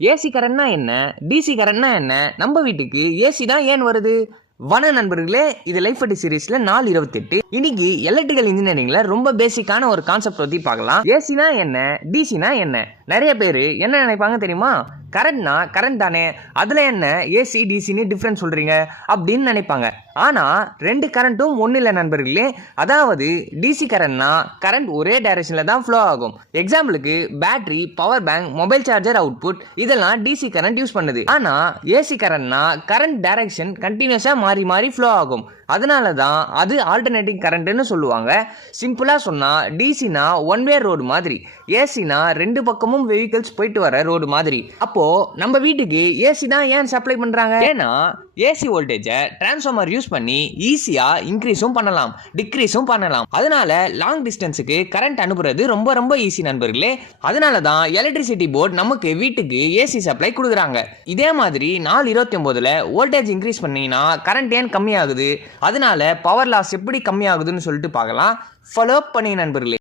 AC கரண்ட்னா என்ன, DC கரண்ட்னா என்ன, நம்ம வீட்டுக்கு ஏசி தான் ஏன் வருது? நண்பர்களே, இது லைஃப் பட்டி சீரீஸ்ல 4/28. இன்னைக்கு எலக்ட்ரிக்கல் இன்ஜினியரிங்ல ரொம்ப பேசிக்கான ஒரு கான்செப்ட் பத்தி பார்க்கலாம். ஏசினா என்ன, டிசினா என்ன? நிறைய பேர் என்ன நினைப்பாங்க தெரியுமா? கரண்ட்னா கரண்ட் தானே, அதுல என்ன ஏசி டிசின்னு டிஃபரன்ஸ் சொல்றீங்க அப்படின்னு நினைப்பாங்க. ஆனா ரெண்டு கரண்ட்டும் ஒண்ணு இல்லை நண்பர்களே. அதாவது டிசி கரண்ட்னா கரண்ட் ஒரே டைரக்ஷன்ல தான் ஃப்ளோ ஆகும். எக்ஸாம்பிளுக்கு battery, power bank, mobile charger output இதெல்லாம் டிசி கரண்ட் யூஸ் பண்ணுது. ஆனா ஏசி கரண்ட்னா கரண்ட் டைரக்ஷன் கண்டினியூஸா மாறி மாறி ஃப்ளோ ஆகும். அதனால தான் அது ஆல்டர்னேட்டிங் கரண்ட்னு சொல்லுவாங்க. சிம்பிளா சொன்னா டிசினா ஒன் வே ரோடு மாதிரி, ஏசினா ரெண்டு பக்கமும் வெஹிக்கிள்ஸ் போயிட்டு வர ரோடு மாதிரி. அப்போ நம்ம வீட்டுக்கு ஏசி தான் ஏன் சப்ளை பண்றாங்க? ஏன்னா ஏசி வோல்டேஜை டிரான்ஸ்ஃபார்மர் யூஸ் பண்ணி ஈஸியா இன்க்ரீஸும் பண்ணலாம், டிக்ரீஸும் பண்ணலாம். அதனால லாங் டிஸ்டன்ஸுக்கு கரண்ட் அனுப்புறது ரொம்ப ரொம்ப ஈஸி நண்பர்களே. அதனால தான் எலக்ட்ரிசிட்டி போர்டு நமக்கு வீட்டுக்கு ஏசி சப்ளை கொடுக்குறாங்க. இதே மாதிரி 4/29ல வோல்டேஜ் இன்க்ரீஸ் பண்ணீங்கன்னா கரண்ட் ஏன் கம்மி ஆகுது, அதனால பவர் லாஸ் எப்படி கம்மி ஆகுதுன்னு சொல்லிட்டு பார்க்கலாம். ஃபாலோ பண்ணி நண்பர்களே.